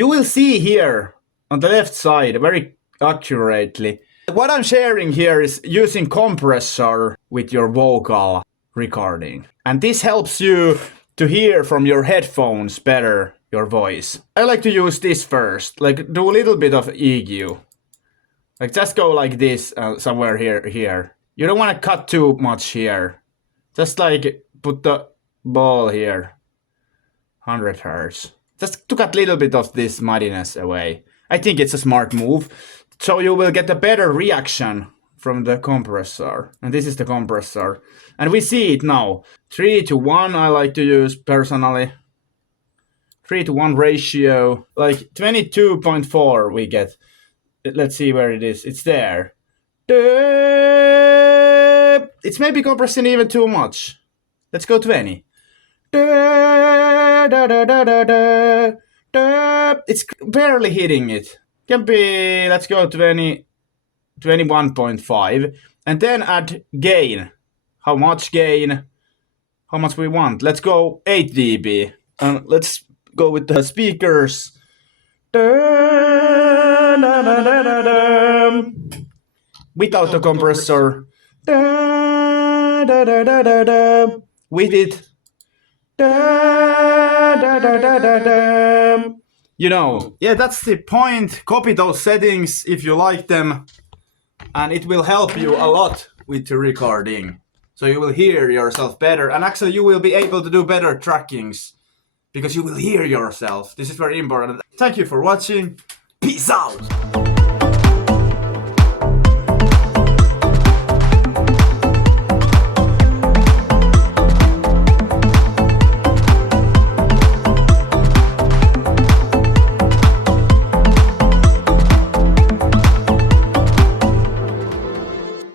You will see here on the left side very accurately. What I'm sharing here is using Compressor with your vocal recording. And this helps you to hear from your headphones better your voice. I like to use this first, like do a little bit of EQ. Like just go like this somewhere here. You don't want to cut too much here. Just like put the ball here. 100 Hz. Just to cut a little bit of this muddiness away. I think it's a smart move. So you will get a better reaction from the compressor. And this is the compressor. And we see it now. 3:1 I like to use personally. 3:1 ratio. Like 22.4 we get. Let's see where it is. It's there. It's maybe compressing even too much. Let's go 20. It's barely hitting it. Can be, let's go 20, 21.5. And then add gain. How much gain? How much we want? Let's go 8 dB. And let's go with the speakers. Without the compressor. With it. You know, yeah, that's the point. Copy those settings if you like them. And it will help you a lot with the recording. So you will hear yourself better. And actually you will be able to do better trackings. Because you will hear yourself. This is very important. Thank you for watching. Peace out!